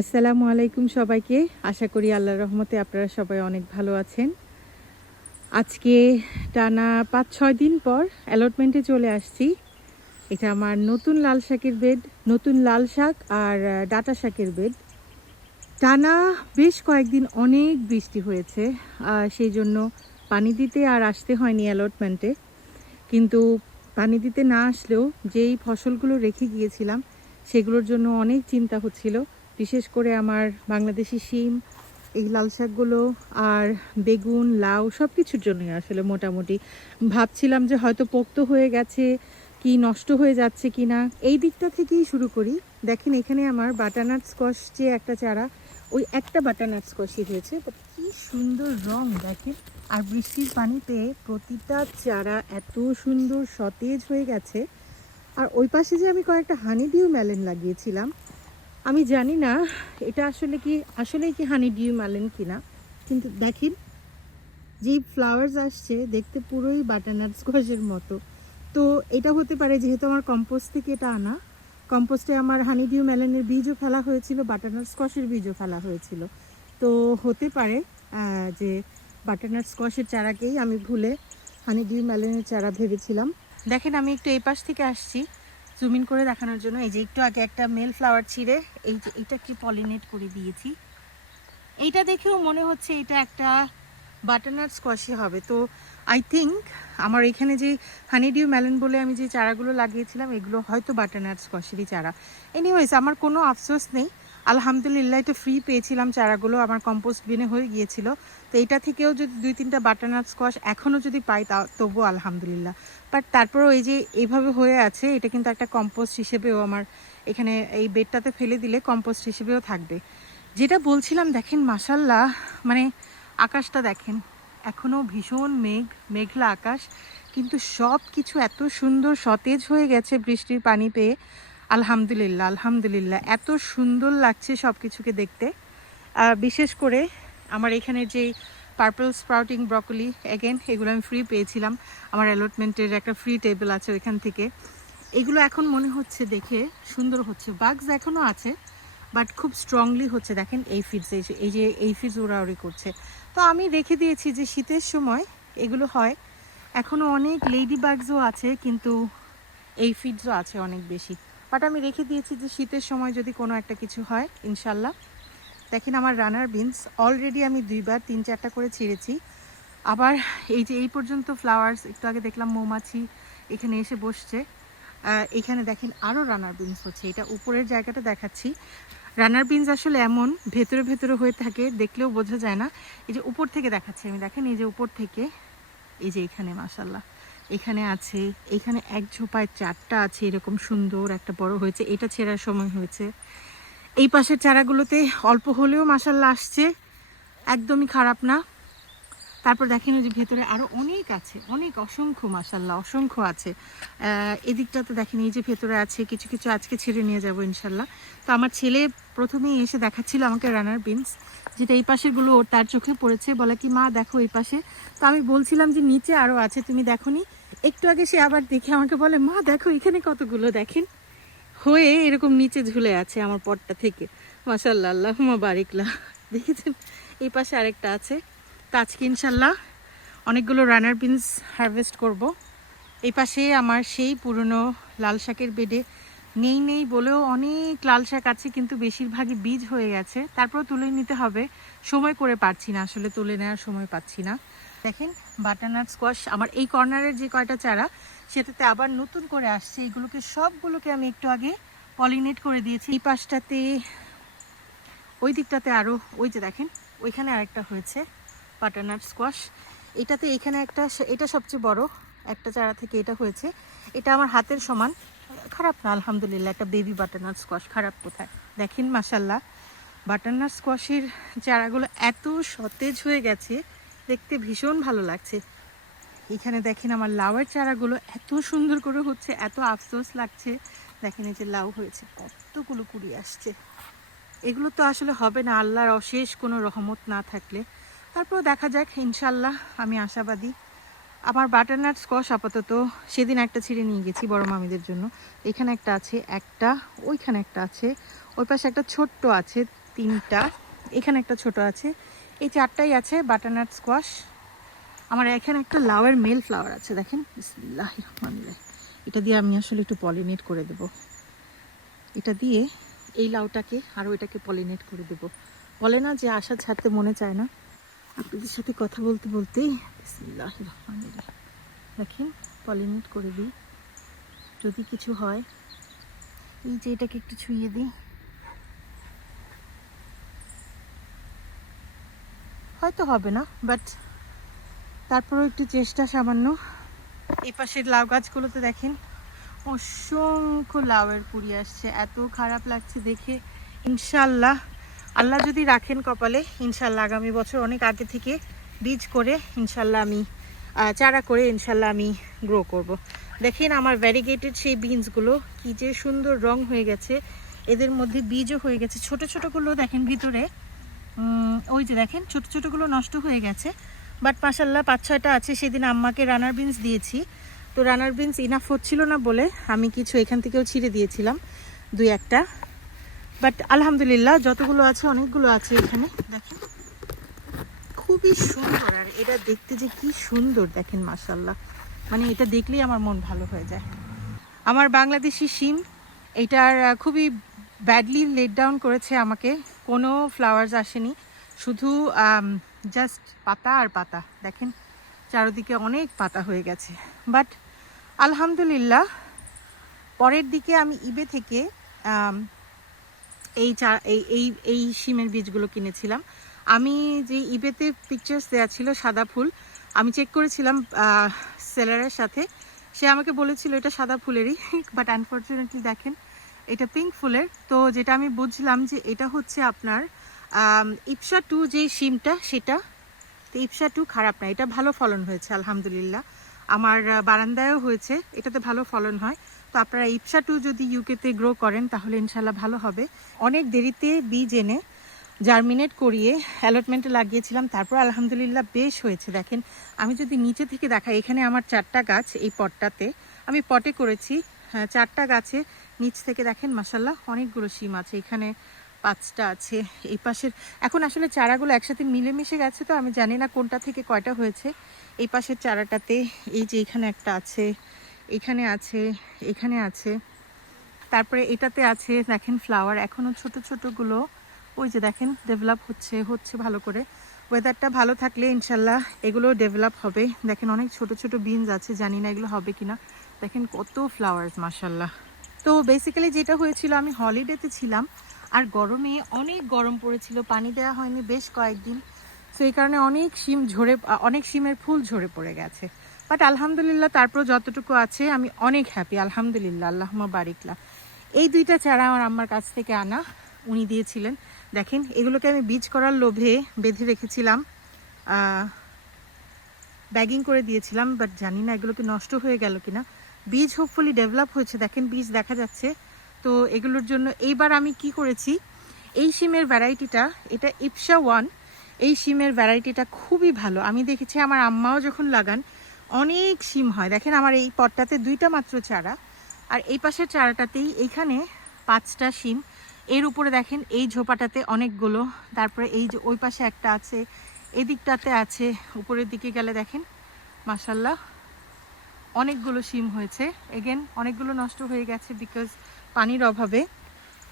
আসসালামু আলাইকুম সবাইকে। আশা করি আল্লাহর রহমতে আপনারা সবাই অনেক ভালো আছেন। আজকে টানা পাঁচ, ছয় দিন পর অ্যালটমেন্টে চলে আসছি। এটা আমার নতুন লাল শাকের বেড নতুন লাল শাক আর ডাটা শাকের বেড টানা বেশ কয়েকদিন অনেক বৃষ্টি হয়েছে সেই জন্য পানি দিতে আর আসতে হয়নি অ্যালটমেন্টে কিন্তু পানি দিতে না আসলেও যেই ফসলগুলো রেখে গিয়েছিলাম, সেগুলোর জন্য অনেক চিন্তা হচ্ছিল। বিশেষ করে আমার বাংলাদেশি শিম, এই লাল শাকগুলো আর বেগুন, লাউ সব কিছুর জন্যই আসলে মোটামুটি। ভাবছিলাম যে হয়তো পোক্ত হয়ে গেছে কি নষ্ট হয়ে যাচ্ছে কি না এই দিকটা থেকেই শুরু করি। দেখেন এখানে আমার বাটানাট স্কোয়াশ যে একটা চারা, ওই একটা বাটানাট স্কোয়াশই হয়েছে। কি সুন্দর রং দেখেন। আর বৃষ্টির পানিতে প্রতিটা চারা এত সুন্দর সতেজ হয়ে গেছে। আর ওই পাশে যে আমি কয়েকটা হানি ডিউ ম্যালেন লাগিয়েছিলাম আমি জানি না, এটা আসলে কি, আসলেই কি হানি ডিউ ম্যালেন কিনা। কিন্তু দেখেন, যেই ফ্লাওয়ার্স আসছে, দেখতে পুরোই বাটারনাট স্কোয়াশের মতো। তো এটা হতে পারে, যেহেতু আমার কম্পোস্ট থেকে এটা আনা কম্পোস্টে আমার হানি ডিউ ম্যালেনের বীজও ফেলা হয়েছিল বাটারনাট স্কোয়াশের বীজও ফেলা হয়েছিল। তো হতে পারে যে বাটারনাট স্কোয়াশের চারাকেই আমি ভুলে হানি ডিউ ম্যালেনের চারা ভেবেছিলাম। দেখেন, আমি একটু এই পাশ থেকে আসছি। জুম ইন করে দেখানোর জন্য। এই যে একটু আগে একটা মেল ফ্লাওয়ার ছিঁড়ে, এই যে এটা কি পলিনেট করে দিয়েছি। এইটা দেখেও মনে হচ্ছে এটা একটা বাটারনাট স্কোয়াশি হবে। তো আই থিঙ্ক আমার এখানে যে হানিডিউ ম্যালেন বলে আমি যে চারাগুলো লাগিয়েছিলাম, এগুলো হয়তো বাটারনাট স্কোয়াশেরই চারা। এনিওয়েজ আমার কোনো আফসোস নেই আলহামদুলিল্লাহ, এটা ফ্রি পেয়েছিলাম চারাগুলো, আমার কম্পোস্ট বিনে হয়ে গিয়েছিল। তো এটা থেকেও যদি দুই তিনটা বাটারনাট স্কোয়াশ এখনও যদি পাই, তা তবুও আলহামদুলিল্লাহ। বাট তারপরেও এই যে এইভাবে হয়ে আছে, এটা কিন্তু একটা কম্পোস্ট হিসেবেও আমার এখানে এই বেডটাতে ফেলে দিলে কম্পোস্ট হিসেবেও থাকবে। যেটা বলছিলাম, দেখেন মাসাল্লাহ মানে আকাশটা দেখেন, এখনও ভীষণ মেঘ, মেঘলা আকাশ, কিন্তু সব কিছু এত সুন্দর সতেজ হয়ে গেছে বৃষ্টির পানি পেয়ে। আলহামদুলিল্লাহ আলহামদুলিল্লাহ। এত সুন্দর লাগছে সব কিছুকে দেখতে বিশেষ করে আমার এখানে যে পার্পল স্প্রাউটিং ব্রকলি এগেন এগুলো আমি ফ্রি পেয়েছিলাম। আমার অ্যালটমেন্টের একটা ফ্রি টেবিল আছে ওইখান থেকে। এগুলো এখন মনে হচ্ছে দেখে সুন্দর হচ্ছে। বাগস এখনও আছে বাট খুব স্ট্রংলি হচ্ছে। দেখেন, এই ফিডস এই যে, এই ফিডস ওরাওরি করছে। তো আমি রেখে দিয়েছি যে শীতের সময় এগুলো হয়। এখনও অনেক লেডি বাগসও আছে, কিন্তু এই ফিডসও আছে অনেক বেশি। বাট আমি রেখে দিয়েছি যে শীতের সময় যদি কোনো একটা কিছু হয়, ইনশাল্লাহ। দেখেন আমার রানার বিনস অলরেডি আমি দুইবার তিন চারটা করে ছিঁড়েছি। আবার এই যে এই পর্যন্ত ফ্লাওয়ার্স একটু আগে দেখলাম মৌমাছি এখানে এসে বসছে। এখানে দেখেন আরও রানার বিনস হচ্ছে, এটা উপরের জায়গাটা দেখাচ্ছি। রানার বিনস আসলে এমন, ভেতরে ভেতরে হয়ে থাকে, দেখলেও বোঝা যায় না। এই যে উপর থেকে দেখাচ্ছি আমি, দেখেন এই যে উপর থেকে, এই যে এখানে মাসাল্লাহ এখানে আছে, এখানে এক ঝোপায় চারটা আছে, এরকম সুন্দর একটা বড় হয়েছে, এটা ছেঁড়ার সময় হয়েছে। এই পাশের চারাগুলোতে অল্প হলেও মাসাল্লা আসছে, একদমই খারাপ না। তারপর দেখেন ওই যে ভেতরে আরও অনেক আছে, অনেক অসংখ্য মাসাল্লাহ অসংখ্য আছে। এদিকটাতে দেখেন এই যে ভেতরে আছে, কিছু কিছু আজকে ছেড়ে নিয়ে যাব ইনশাল্লাহ তো আমার ছেলে প্রথমেই এসে দেখাচ্ছিল আমাকে রানার বিনস যেটা এই পাশেরগুলো ওর তার চোখে পড়েছে, বলে কি, মা, দেখো এই পাশে। তো আমি বলছিলাম যে, নিচে আরও আছে, তুমি দেখোনি? একটু আগে সে আবার দেখে আমাকে বলে, মা, দেখো এখানে কতগুলো, দেখেন। হয়ে এরকম নিচে ঝুলে আছে আমার পটটা থেকে। মাসাল্লাহ আল্লাহ বারিকলা। দেখেছেন? এই পাশে আরেকটা আছে। আজকে ইনশাল্লাহ অনেকগুলো রানার বিনস হারভেস্ট করব। এই পাশে আমার সেই পুরনো লাল শাকের বেডে নেই নেই বলেও অনেক লাল শাক আছে, কিন্তু বেশিরভাগই বীজ হয়ে গেছে। তারপর তুলে নিতে হবে। সময় করে পারছি না, আসলে তুলে নেওয়ার সময় পাচ্ছি না। দেখেন বাটারনাট স্কোয়াশ আমার এই কর্নারের যে কয়টা চারা, সেটাতে আবার নতুন করে আসছে। এগুলোকে সবগুলোকে আমি একটু আগে পলিনেট করে দিয়েছি। এই পাশটাতে, ওই দিকটাতে আরও ওই যে দেখেন, ওইখানে আরেকটা হয়েছে। বাটারনাট স্কোয়াশ এটাতে এখানে একটা এটা সবচেয়ে বড় একটা চারা থেকে এটা হয়েছে। এটা আমার হাতের সমান। খারাপ না, আলহামদুলিল্লাহ, একটা বেবি বাটারনাট স্কোয়াশ খারাপ কোথায়? দেখেন মাসাল্লাহ বাটারনাট স্কোয়াশের চারাগুলো এত সতেজ হয়ে গেছে, দেখতে ভীষণ ভালো লাগছে। এখানে দেখেন, আমার লাউয়ের চারাগুলো এত সুন্দর করে হচ্ছে, এত আফসোস লাগছে। দেখেন, এই যে লাউ হয়েছে, কতগুলো কুড়ি আসছে। এগুলো তো আসলে হবে না, আল্লাহর অশেষ কোনো রহমত না থাকলে। তারপর দেখা যাক, ইনশাল্লাহ আমি আশাবাদী। আমার বাটারনাট স্কোয়াশ আপাতত সেদিন একটা ছিঁড়ে নিয়ে গেছি বড় মামিদের জন্য। এখানে একটা আছে, একটা, ওইখানে একটা আছে, ওই পাশে একটা ছোট্ট আছে, তিনটা, এখানে একটা ছোট আছে। এই চারটাই আছে বাটারনাট স্কোয়াশ। আমার এখানে একটা লাউয়ের মেল ফ্লাওয়ার আছে, দেখেন? এটা দিয়ে আমি আসলে একটু পলিনেট করে দেব। এটা দিয়ে এই লাউটাকে আরও এটাকে পলিনেট করে দেব। বলে না যে আশা ছাড়তে মনে চায় না। আপনাদের সাথে কথা বলতে বলতে দেখেন, পলিনেট করে দিই। যদি কিছু হয়, এই যে এটাকে একটু ছুঁয়ে দিই। হয়তো হবে না বাট তারপরেও একটু চেষ্টা সামান্য। এই পাশের লাউ গাছগুলোতে দেখেন, অসংখ্য লাউয়ের পুরি আসছে। এত খারাপ লাগছে দেখে ইনশাল্লাহ আল্লাহ যদি রাখেন কপালে, ইনশাল্লাহ আগামী বছর অনেক আগে থেকে বীজ করে ইনশাল্লাহ আমি চারা করে ইনশাল্লাহ আমি গ্রো করব। দেখেন আমার ভ্যারিগেটেড সেই বিনসগুলো কি যে সুন্দর রং হয়ে গেছে। এদের মধ্যে বীজও হয়ে গেছে। ছোট ছোটগুলো দেখেন ভিতরে ওই যে দেখেন ছোট ছোটগুলো নষ্ট হয়ে গেছে। বাট মাসাল্লাহ পাঁচ ছয়টা আছে, সেদিন আম্মাকে রানার বিনস দিয়েছি। তো রানার বিনস ইনাফ হচ্ছিল না বলে আমি কিছু এখান থেকেও ছিঁড়ে দিয়েছিলাম, দুই একটা। বাট আলহামদুলিল্লাহ যতগুলো আছে, অনেকগুলো আছে এখানে, দেখেন। খুবই সুন্দর, আর এটা দেখতে যে কি সুন্দর, দেখেন মাসাল্লাহ মানে এটা দেখলেই আমার মন ভালো হয়ে যায়। আমার বাংলাদেশি শিম, এটার খুবই ব্যাডলি লেট ডাউন করেছে আমাকে। কোনো ফ্লাওয়ার্স আসেনি, শুধু জাস্ট পাতা আর পাতা, দেখেন। চারদিকে অনেক পাতা হয়ে গেছে। বাট আলহামদুলিল্লাহ, পরের দিকে আমি ইবে থেকে এই চা, এই এই এই শিমের বীজগুলো কিনেছিলাম। আমি যে ইবেতে পিকচার্স দেওয়া ছিল সাদা ফুল, আমি চেক করেছিলাম সেলারের সাথে। সে আমাকে বলেছিল, এটা সাদা ফুলেরই। বাট আনফর্চুনেটলি দেখেন, এটা পিঙ্ক ফুলের। তো যেটা আমি বুঝলাম যে এটা হচ্ছে আপনার ইপসা টু যে শিমটা সেটা, তো ইপসা টু খারাপ না। এটা ভালো ফলন হয়েছে, আলহামদুলিল্লাহ। আমার বারান্দায়ও হয়েছে, এটাতে ভালো ফলন হয়। তো আপনারা ইপসা টু যদি ইউকেতে গ্রো করেন তাহলে ইনশাল্লাহ ভালো হবে। অনেক দেরিতে বীজ এনে জার্মিনেট করিয়ে অ্যালটমেন্টে লাগিয়েছিলাম তারপর আলহামদুলিল্লাহ বেশ হয়েছে। দেখেন আমি যদি নিচে থেকে দেখাই এখানে আমার চারটা গাছ এই পটটাতে। আমি পটে করেছি হ্যাঁ, চারটা গাছে নিচ থেকে দেখেন মাসাল্লাহ অনেকগুলো শিম আছে। এখানে পাঁচটা আছে এই পাশের এখন আসলে চারাগুলো একসাথে মিলেমিশে গেছে তো আমি জানি না কোনটা থেকে কয়টা হয়েছে। এই পাশের চারাটাতে এই যে এখানে একটা আছে এখানে আছে এখানে আছে। তারপরে এটাতে আছে, দেখেন ফ্লাওয়ার এখনও ছোট ছোটগুলো, ওই যে দেখেন ডেভেলপ হচ্ছে হচ্ছে ভালো করে। ওয়েদারটা ভালো থাকলে ইনশাল্লাহ এগুলো ডেভেলপ হবে। দেখেন অনেক ছোট ছোট বিনস আছে, জানি না এগুলো হবে কিনা। দেখেন কত ফ্লাওয়ার্স মাসাল্লাহ তো বেসিক্যালি যেটা হয়েছিল, আমি হলিডেতে ছিলাম, আর গরমে অনেক গরম পড়েছিল, পানি দেওয়া হয়নি বেশ কয়েকদিন। তো এই কারণে অনেক শিম ঝরে, অনেক শিমের ফুল ঝরে পড়ে গেছে। বাট আলহামদুলিল্লাহ তারপর যতটুকু আছে, আমি অনেক হ্যাপি আলহামদুলিল্লাহ আল্লাহমা বারিকলা এই দুইটা চারা আমার আম্মার কাছ থেকে আনা, উনি দিয়েছিলেন। দেখেন, এগুলোকে আমি বীজ করার লোভে বেঁধে রেখেছিলাম ব্যাগিং করে দিয়েছিলাম বাট জানি না এগুলোকে নষ্ট হয়ে গেল কিনা। বীজ হোপফুলি ডেভেলপ হয়েছে। দেখেন, বীজ দেখা যাচ্ছে। তো এগুলোর জন্য এইবার আমি কি করেছি, এই সিমের ভ্যারাইটিটা এটা ইপসা ওয়ান এই সিমের ভ্যারাইটিটা খুবই ভালো। আমি দেখেছি আমার আম্মাও যখন লাগান অনেক সিম হয়। দেখেন আমার এই পটটাতে দুইটা মাত্র চারা। আর এই পাশের চারাটাতেই এইখানে পাঁচটা সিম। এর উপরে দেখেন এই ঝোপাটাতে অনেকগুলো। তারপরে এই যে ওই পাশে একটা আছে, এদিকটাতে আছে, উপরের দিকে গেলে দেখেন মাসাল্লাহ অনেকগুলো সিম হয়েছে। এগেন অনেকগুলো নষ্ট হয়ে গেছে বিকজ পানির অভাবে।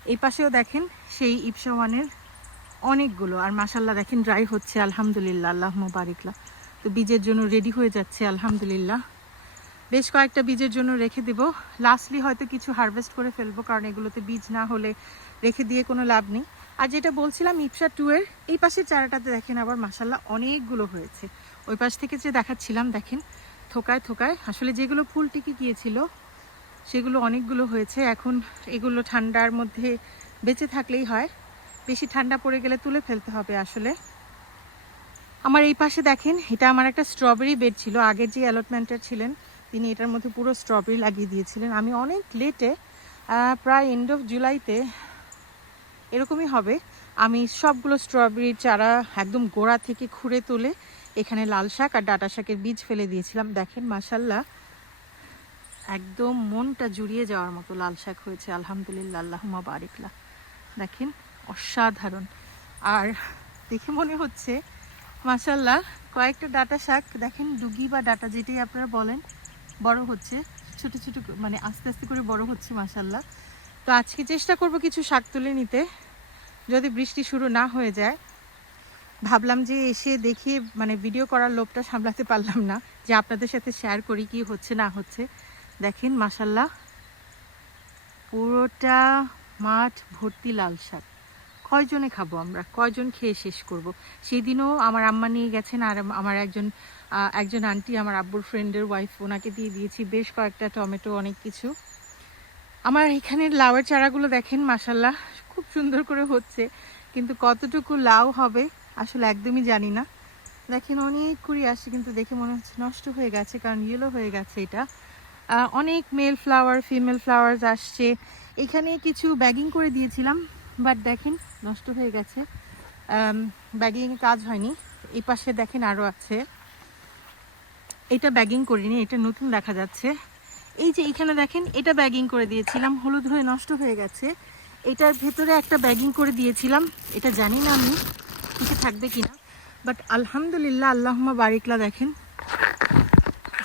এই পাশেও দেখেন সেই ইপসা ওয়ানের অনেকগুলো। আর মাসাল্লাহ দেখেন ড্রাই হচ্ছে, আলহামদুলিল্লাহ, আল্লাহ বারিকলা তো বীজের জন্য রেডি হয়ে যাচ্ছে, আলহামদুলিল্লাহ। বেশ কয়েকটা বীজের জন্য রেখে দেব। লাস্টলি হয়তো কিছু হারভেস্ট করে ফেলব, কারণ এগুলোতে বীজ না হলে রেখে দিয়ে কোনো লাভ নেই। আর যেটা বলছিলাম, ইপসা টু এর, এই পাশের চারাটাতে দেখেন আবার মাসাল্লাহ অনেকগুলো হয়েছে। ওই পাশ থেকে যে দেখাচ্ছিলাম, দেখেন, থোকায় থোকায়, আসলে যেগুলো ফুল টিকে গিয়েছিল, সেগুলো অনেকগুলো হয়েছে। এখন এগুলো ঠান্ডার মধ্যে বেঁচে থাকলেই হয়। বেশি ঠান্ডা পড়ে গেলে তুলে ফেলতে হবে আসলে। আমার এই পাশে দেখেন, এটা আমার একটা স্ট্রবেরি বেড ছিল। আগের যে অ্যালটমেন্টার ছিলেন, তিনি এটার মধ্যে পুরো স্ট্রবেরি লাগিয়ে দিয়েছিলেন। আমি অনেক লেটে প্রায় এন্ড অফ জুলাইতে এরকমই হবে। আমি সবগুলো স্ট্রবেরির চারা একদম গোড়া থেকে খুঁড়ে তুলে এখানে লাল শাক আর ডাটা শাকের বীজ ফেলে দিয়েছিলাম। দেখেন মাসাল্লাহ একদম মনটা জুড়িয়ে যাওয়ার মতো লাল শাক হয়েছে। আলহামদুলিল্লাহ আল্লাহমা বারিকলা দেখেন, অসাধারণ। আর দেখে মনে হচ্ছে মাসাল্লাহ কয়েকটা ডাটা শাক, দেখেন ডুগি বা ডাটা যেটাই আপনারা বলেন, বড় হচ্ছে, ছোট ছোট মানে আস্তে আস্তে করে বড় হচ্ছে মাসাল্লাহ তো আজকে চেষ্টা করব কিছু শাক তুলে নিতে, যদি বৃষ্টি শুরু না হয়ে যায়। ভাবলাম যে এসে দেখে মানে ভিডিও করার লোভটা সামলাতে পারলাম না, যে আপনাদের সাথে শেয়ার করি কি হচ্ছে, না হচ্ছে। দেখেন মাসাল্লাহ পুরোটা মাঠ ভর্তি লাল শাক। কয়জনে খাব আমরা? কয়জন খেয়ে শেষ করব? সেই দিনও আমার আম্মা নিয়ে গেছেন আর আমার একজন একজন আন্টি, আমার আব্বুর ফ্রেন্ডের ওয়াইফ ওনাকে দিয়ে দিয়েছি বেশ কয়েকটা টমেটো, অনেক কিছু। আমার এখানের লাউয়ের চারাগুলো দেখেন মাসাল্লাহ খুব সুন্দর করে হচ্ছে। কিন্তু কতটুকু লাউ হবে আসলে একদমই জানি না। দেখেন অনেক কুড়ি আসছে, কিন্তু দেখে মনে হচ্ছে নষ্ট হয়ে গেছে, কারণ ইয়েলো হয়ে গেছে এটা। অনেক মেল ফ্লাওয়ার ফিমেল ফ্লাওয়ার্স আসছে। এখানে কিছু ব্যাগিং করে দিয়েছিলাম। বাট দেখেন, নষ্ট হয়ে গেছে। ব্যাগিং কাজ হয়নি। এই পাশে দেখেন আরও আছে। এটা ব্যাগিং করিনি, এটা নতুন দেখা যাচ্ছে। এই যে এখানে দেখেন, এটা ব্যাগিং করে দিয়েছিলাম। হলুদ হয়ে নষ্ট হয়ে গেছে। এটার ভেতরে একটা ব্যাগিং করে দিয়েছিলাম। এটা জানি না আমি কিছু থাকবে কি না বাট আলহামদুলিল্লাহ আল্লাহমা বারিকলা দেখেন।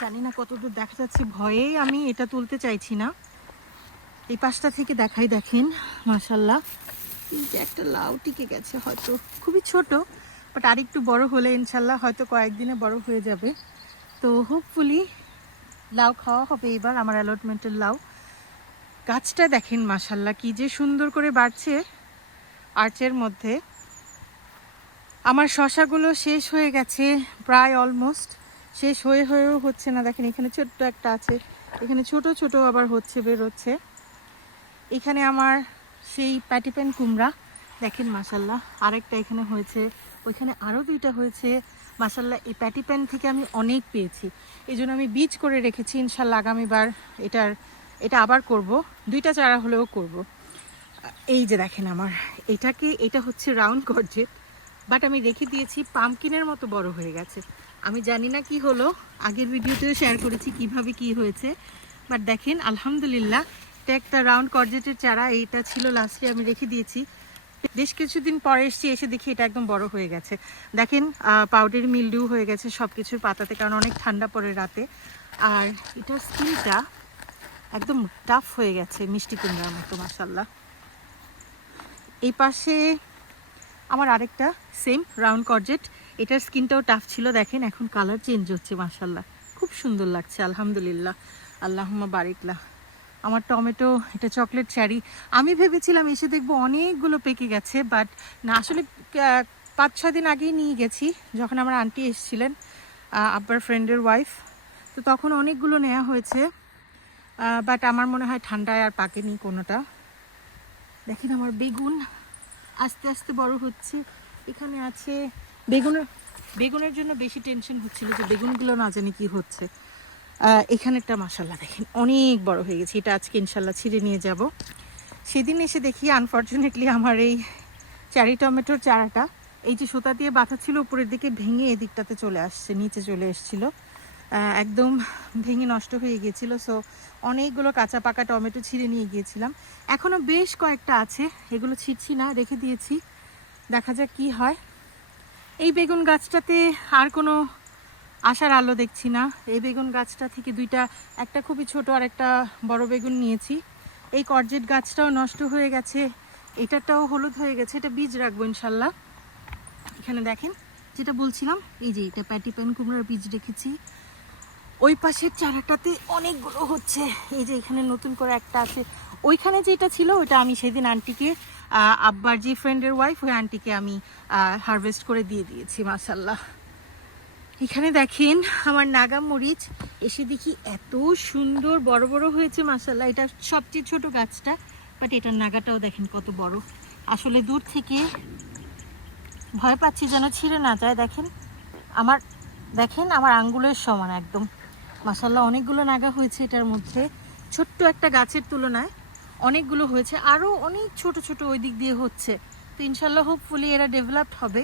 জানি না কতদূর দেখা যাচ্ছে। ভয়েই আমি এটা তুলতে চাইছি না। এই পাশটা থেকে দেখাই দেখেন মাশাল্লাহ এই যে একটা লাউ টিকে গেছে, হয়তো খুবই ছোট বাট আর একটু বড় হলে ইনশাল্লাহ হয়তো কয়েকদিনে বড় হয়ে যাবে। তো হোপফুলি লাউ খাওয়া হবে এবার, আমার অ্যালটমেন্টের লাউ। গাছটা দেখেন মাশাল্লাহ, কি যে সুন্দর করে বাড়ছে আর্চের মধ্যে। আমার শশাগুলো শেষ হয়ে গেছে, প্রায় অলমোস্ট শেষ হয়ে হয়েও হচ্ছে না, দেখেন এখানে ছোট্ট একটা আছে, এখানে ছোট ছোট আবার হচ্ছে বেরোচ্ছে এখানে আমার সেই প্যাটিপেন কুমড়া। দেখেন মাসাল্লাহ আরেকটা এখানে হয়েছে। ওইখানে আরও দুইটা হয়েছে। মাসাল্লাহ এই প্যাটিপেন থেকে আমি অনেক পেয়েছি। এই জন্য আমি বীজ করে রেখেছি ইনশাল্লাহ আগামীবার এটার, এটা আবার করব। দুইটা চারা হলেও করব। এই যে দেখেন আমার, এটাকে, এটা হচ্ছে রাউন্ড গর্জেট বাট আমি রেখে দিয়েছি পামকিনের মতো বড় হয়ে গেছে। আমি জানি না কি হলো, আগের ভিডিওতেও শেয়ার করেছি কীভাবে কি হয়েছে বাট দেখেন, আলহামদুলিল্লাহ একটা রাউন্ড কর্জেটের চারা, এইটা ছিল লাস্টে আমি রেখে দিয়েছি। বেশ কিছুদিন পরে এসেছি, এসে দেখি এটা একদম বড় হয়ে গেছে। দেখেন পাউডার মিলডিউ হয়ে গেছে সব কিছুর পাতাতে, কারণ অনেক ঠান্ডা পড়ে রাতে। আর এটার স্কিনটা একদম টাফ হয়ে গেছে, মিষ্টি কুমড়ার মতো মাসাল্লাহ এই পাশে আমার আরেকটা সেম রাউন্ড করজেট এটার স্কিনটাও টাফ ছিল, দেখেন, এখন কালার চেঞ্জ হচ্ছে মাসাল্লাহ খুব সুন্দর লাগছে, আলহামদুলিল্লাহ। আল্লাহমা বারিকলা আমার টমেটো, এটা চকলেট চ্যারি আমি ভেবেছিলাম এসে দেখব অনেকগুলো পেকে গেছে বাট না, আসলে পাঁচ ছ দিন আগেই নিয়ে গেছি, যখন আমার আন্টি এসেছিলেন আব্বার ফ্রেন্ডের ওয়াইফ তো তখন অনেকগুলো নেওয়া হয়েছে বাট আমার মনে হয় ঠান্ডায় আর পাকেনি কোনোটা। দেখেন আমার বেগুন, আস্তে আস্তে বড় হচ্ছে। এখানে আছে, বেগুনের বেগুনের জন্য বেশি টেনশন হচ্ছিল যে বেগুনগুলো না জানি কি হচ্ছে। এখানেরটা মাসাল্লাহ দেখেন, অনেক বড় হয়ে গেছে। এটা আজকে ইনশাল্লাহ ছিঁড়ে নিয়ে যাব। সেদিন এসে দেখি আনফর্চুনেটলি আমার এই চারি টমেটোর চারাটা, এই যে সুতা দিয়ে বাঁধা ছিল, উপরের দিকে ভেঙে এদিকটাতে চলে আসছে, নিচে চলে এসেছিল। একদম ভেঙে নষ্ট হয়ে গিয়েছিল। সো অনেকগুলো কাঁচা পাকা টমেটো ছিঁড়ে নিয়ে গিয়েছিলাম। এখনও বেশ কয়েকটা আছে, এগুলো ছিঁড়ছি না, রেখে দিয়েছি। দেখা যাক কি হয়। এই বেগুন গাছটাতে আর কোনো আশার আলো দেখছি না। এই বেগুন গাছটা থেকে দুইটা, একটা খুবই ছোট আর একটা বড় বেগুন নিয়েছি। এই করজেট গাছটাও নষ্ট হয়ে গেছে। এটাটাও হলুদ হয়ে গেছে। এটা বীজ রাখব ইনশাল্লাহ। এখানে দেখেন, যেটা বলছিলাম, এই যে এটা প্যাটি প্যান কুমড়ার বীজ রেখেছি। ওই পাশের চারাটাতে অনেকগুলো হচ্ছে। এই যে এখানে নতুন করে একটা আছে। ওইখানে যেটা ছিল ওটা আমি সেদিন আন্টিকে আব্বার যে ফ্রেন্ডের ওয়াইফ ওই আন্টিকে আমি হারভেস্ট করে দিয়ে দিয়েছি মাসাল্লাহ এখানে দেখেন আমার নাগা মরিচ। এসে দেখি এত সুন্দর, বড় বড় হয়েছে মাসাল্লাহ এটা সবচেয়ে ছোট গাছটা বাট এটার নাগাটাও দেখেন কত বড়। আসলে দূর থেকে ভয় পাচ্ছি যেন ছিঁড়ে না যায়, দেখেন। আমার দেখেন আমার আঙ্গুলের সমান একদম। মাসাল্লাহ অনেকগুলো নাগা হয়েছে এটার মধ্যে। ছোট্ট একটা গাছের তুলনায় অনেকগুলো হয়েছে। আরও অনেক ছোট ছোট ওই দিক দিয়ে হচ্ছে। তো ইনশাল্লাহ হোপফুলি এরা ডেভেলপড হবে।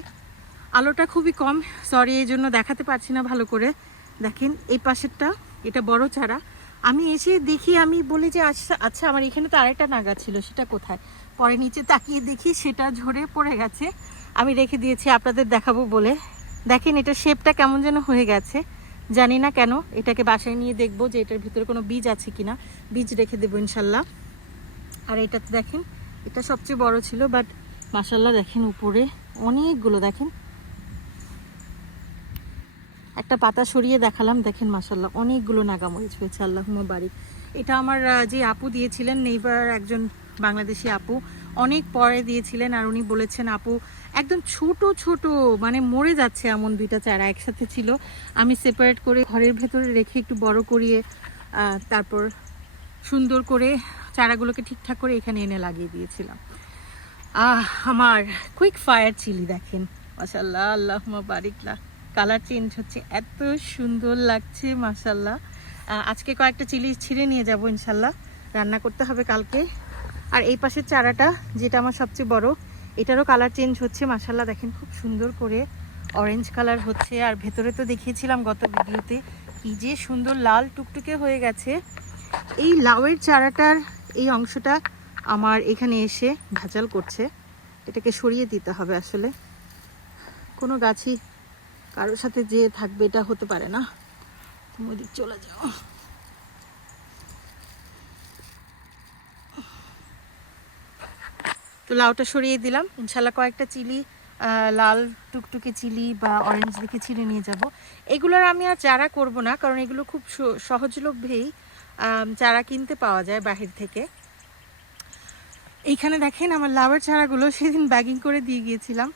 আলোটা খুবই কম। সরি এই জন্য দেখাতে পারছি না ভালো করে। দেখেন, এই পাশেরটা, এটা বড় চারা। আমি এসে দেখি, আমি বলি যে আচ্ছা আচ্ছা আমার এখানে তো আরেকটা নাগা ছিল, সেটা কোথায়? পরে নিচে তাকিয়ে দেখি, সেটা ঝরে পড়ে গেছে। আমি রেখে দিয়েছি, আপনাদের দেখাবো বলে। দেখেন, এটা শেপটা কেমন যেন হয়ে গেছে। জানি না কেন, এটাকে বাসায় নিয়ে দেখব যে, এটার ভিতরে কোনো বীজ আছে কি না বীজ রেখে দেবো, ইনশাল্লাহ। আর এটাতে দেখেন, এটা সবচেয়ে বড় ছিল, বাট মাসাল্লাহ দেখেন, উপরে অনেকগুলো, দেখেন একটা পাতা সরিয়ে দেখালাম, দেখেন মাসাল্লাহ অনেকগুলো নাগামরিচ হয়েছে আল্লাহ বাড়ি এটা আমার যে আপু দিয়েছিলেন, নেইবার একজন বাংলাদেশি আপু, অনেক পরে দিয়েছিলেন আর উনি বলেছেন, আপু, একদম ছোট ছোট মানে মরে যাচ্ছে এমন দুইটা চারা একসাথে ছিল। আমি সেপারেট করে ঘরের ভেতরে রেখে একটু বড় করিয়ে তারপর সুন্দর করে চারাগুলোকে ঠিকঠাক করে এখানে এনে লাগিয়ে দিয়েছিলাম। আহ, আমার কুইক ফায়ার চিলি দেখেন মাসাল্লাহ আল্লাহ বারিকলা কালার চেঞ্জ হচ্ছে। এত সুন্দর লাগছে মাসাল্লাহ আজকে কয়েকটা চিলি ছিঁড়ে নিয়ে যাব ইনশাল্লাহ রান্না করতে হবে কালকে। আর এই পাশের চারাটা, যেটা আমার সবচেয়ে বড়, এটারও কালার চেঞ্জ হচ্ছে মাসাল্লাহ দেখেন খুব সুন্দর করে অরেঞ্জ কালার হচ্ছে। আর ভেতরে তো দেখিয়েছিলাম গত ভিডিওতে, কি যে সুন্দর লাল টুকটুকে হয়ে গেছে। এই লাউয়ের চারাটার এই অংশটা আমার এখানে এসে ভেজাল করছে। এটাকে সরিয়ে দিতে হবে আসলে। কোনো গাছই কারোর সাথে যে থাকবে, এটা হতে পারে না। তুমি ওদিক চলে যাও। তো লাউটা সরিয়ে দিলাম। ইনশাল্লাহ কয়েকটা চিলি লাল টুকটুকে চিলি বা অরেঞ্জ দেখে ছিঁড়ে নিয়ে যাব। এগুলোর আমি আর চারা করব না, কারণ এগুলো খুব সহজলভ্যেই চারা কিনতে পাওয়া যায় বাহির থেকে। এইখানে দেখেন আমার লাউয়ের চারাগুলো, সেদিন ব্যাগিং করে দিয়ে গিয়েছিলাম।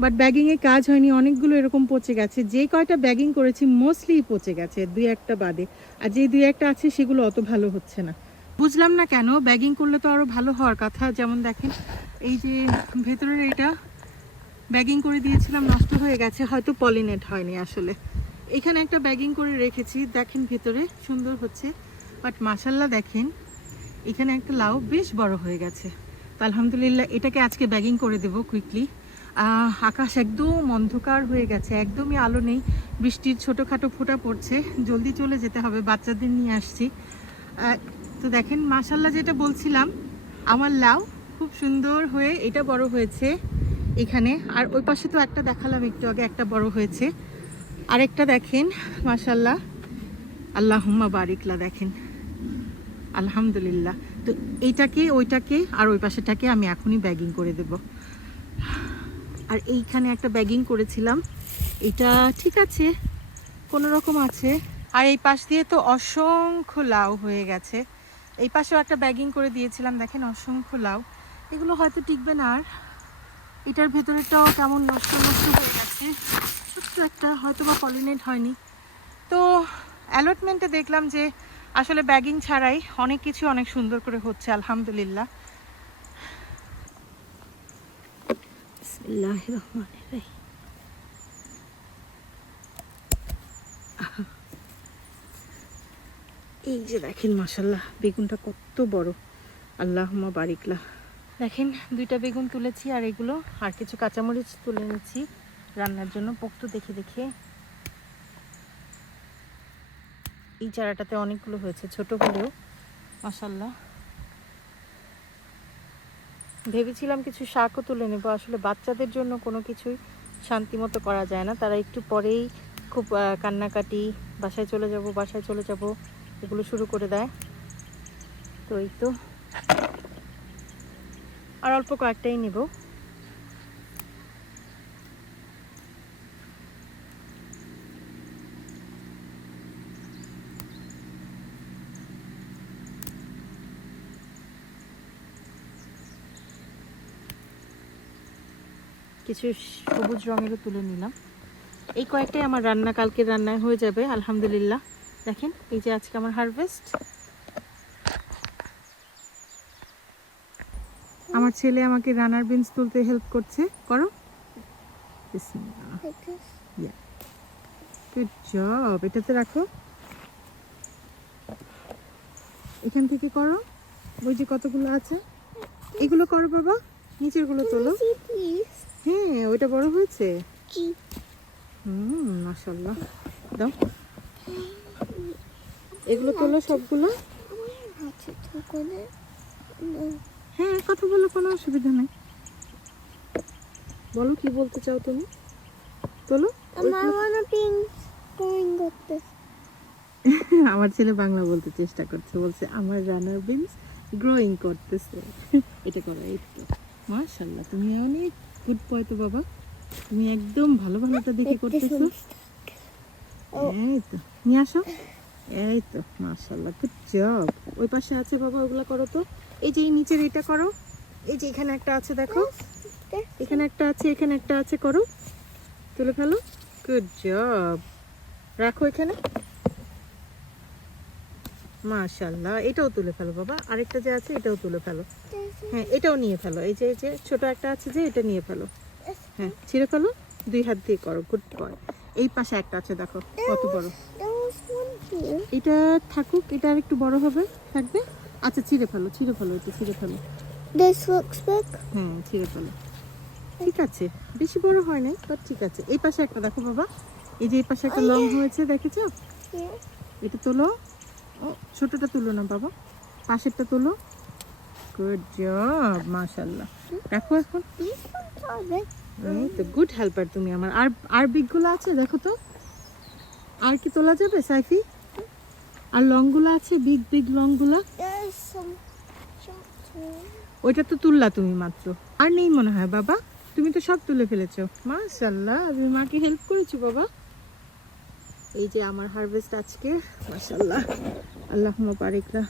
বাট ব্যাগিংয়ে কাজ হয়নি, অনেকগুলো এরকম পচে গেছে। যে কয়টা ব্যাগিং করেছি মোস্টলি পচে গেছে, দুই একটা বাদে। আর যে দুই একটা আছে, সেগুলো অত ভালো হচ্ছে না। বুঝলাম না কেন ব্যাগিং করলে তো আরও ভালো হওয়ার কথা। যেমন দেখেন, এই যে ভেতরের এটা ব্যাগিং করে দিয়েছিলাম, নষ্ট হয়ে গেছে, হয়তো পলিনেট হয়নি আসলে। এখানে একটা ব্যাগিং করে রেখেছি, দেখেন ভেতরে, সুন্দর হচ্ছে। বাট মাসাল্লাহ দেখেন, এখানে একটা লাউ বেশ বড় হয়ে গেছে। তো আলহামদুলিল্লাহ, এটাকে আজকে ব্যাগিং করে দেবো কুইকলি আকাশ একদম অন্ধকার হয়ে গেছে, একদমই আলো নেই। বৃষ্টির ছোটোখাটো ফোঁটা পড়ছে, জলদি চলে যেতে হবে, বাচ্চাদের নিয়ে আসছি। তো দেখেন মাসাল্লাহ যেটা বলছিলাম, আমার লাউ খুব সুন্দর হয়ে এটা বড় হয়েছে এখানে। আর ওই পাশে তো একটা দেখালাম একটু আগে, একটা বড় হয়েছে। আরেকটা দেখেন মাসাল্লাহ আল্লাহুম্মা বারিকলা দেখেন। আলহামদুলিল্লাহ। তো এইটাকে, ওইটাকে আর ওই পাশেটাকে আমি এখনই ব্যাগিং করে দেব। আর এইখানে একটা ব্যাগিং করেছিলাম। এটা ঠিক আছে, কোনো রকম আছে। আর এই পাশ দিয়ে তো অসংখ্য লাউ হয়ে গেছে। এই পাশেও একটা ব্যাগিং করে দিয়েছিলাম, দেখেন অসংখ্য লাউ। এগুলো হয়তো টিকবে না আর। এটার ভেতরেটাও কেমন নষ্ট নষ্ট হয়ে গেছে। ছোট্ট একটা হয়তো বা পলিনেট হয়নি। তো অ্যালটমেন্টে দেখলাম যে আসলে ব্যাগিং ছাড়াই অনেক কিছু অনেক সুন্দর করে হচ্ছে, আলহামদুলিল্লাহ। এই যে দেখেন মাসাল্লাহ বেগুনটা কত বড়। আল্লাহমা বারিকলা দেখেন, দুইটা বেগুন তুলেছি আর এগুলো, আর কিছু কাঁচামরিচ তুলে নিচ্ছি রান্নার জন্য। পোক্ত দেখে দেখে। এই চারাটাতে অনেকগুলো হয়েছে, ছোট হলেও মাসাল্লাহ ভেবেছিলাম কিছু শাকও তুলে নেব। আসলে বাচ্চাদের জন্য কোনো কিছুই শান্তি মতো করা যায় না। তারা একটু পরেই খুব কান্নাকাটি, বাসায় চলে যাব, বাসায় চলে যাব, এগুলো শুরু করে দেয়। তো এই তো। আর অল্প কয়েকটাই নেব। কিছু সবুজ রঙেরও তুলে নিলাম। এই কয়েকটাই আমার রান্না কালকে রান্নায় হয়ে যাবে, আলহামদুলিল্লাহ। দেখেন, এই যে আজকে আমার হারভেস্ট আমার ছেলে আমাকে রানার বিনস তুলতে হেল্প করছে। করো। জব এটাতে রাখো। এখান থেকে করো। ওই যে কতগুলো আছে। এগুলো করো বাবা। নিচেরগুলো তোলো হ্যাঁ ওইটা বড় হয়েছে? হুম মাশাল্লাহ দাও। এগুলো তোলো সবগুলো? হ্যাঁ কথা বলো কোনো অসুবিধা নেই। বলো কি বলতে চাও তুমি? তোলো। আমার মনে করতে। আমার ছেলে বাংলা বলতে চেষ্টা করছে বলছে আমার রানার বিনস গ্রোয়িং করতেছে। এটা করো এই তো। মাশাল্লাহ তুমি অনেক গুড বয় তো বাবা তুমি একদম ভালো ভালোটা দেখে করতেছো। এই তো নিয়ে আসো। এই তো মাশাল্লাহ গুড জব ওই পাশে আছে বাবা ওগুলা করো তো। এই যে এই নিচের এটা করো। এই যে এখানে একটা আছে দেখো। এখানে একটা আছে এখানে একটা আছে করো। তুলে ফেলো। গুড জব রাখো এখানে। মাশাল্লাহ এটাও তুলে ফেলো বাবা। আরেকটা যে আছে এটাও তুলে ফেলো। হ্যাঁ এটাও নিয়ে ফেলো। এই যে এই যে ছোট একটা আছে যে এটা নিয়ে ফেলো। হ্যাঁ ছিঁড়ে ফেলো দুই হাত দিয়ে করো গুড বয় এই পাশে একটা আছে দেখো কত বড়. এটা থাকুক এটা আর একটু বড় হবে থাকবে। আচ্ছা ছিঁড়ে ফেলো ছিঁড়ে ফেলো এটা ছিঁড়ে ফেলো। হ্যাঁ ছিঁড়ে ফেলো। ঠিক আছে বেশি বড় হয় নাই বাট ঠিক আছে। এই পাশে একটা দেখো বাবা। এই যে এই পাশে একটা লং হয়েছে দেখেছ. এটা তোলো। ও ছোটটা তুলো না বাবা। পাশেরটা তোলো। গুড জব মাশাল্লাহ দেখো এখন. এই তো গুড হেল্পার তুমি আমার। আর আর বিগগুলো আছে, দেখো তো। আর কি তোলা যাবে, সাইফি? আর লংগুলো আছে বিগ বিগ লংগুলো. ওইটা তো তুললা তুমি মাত্র। আর নেই মনে হয় বাবা। তুমি তো সব তুলে ফেলেছো। মাশাল্লাহ আমি মাকে হেল্প করেছি বাবা। এই যে আমার হারভেস্ট আজকে মাসাল্লাহ আল্লাহ বারিকরা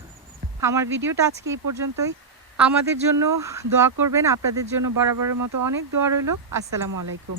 আমার ভিডিওটা আজকে এই পর্যন্তই। আমাদের জন্য দোয়া করবেন, আপনাদের জন্য বরাবরের মতো অনেক দোয়া রইল। আসসালামু আলাইকুম।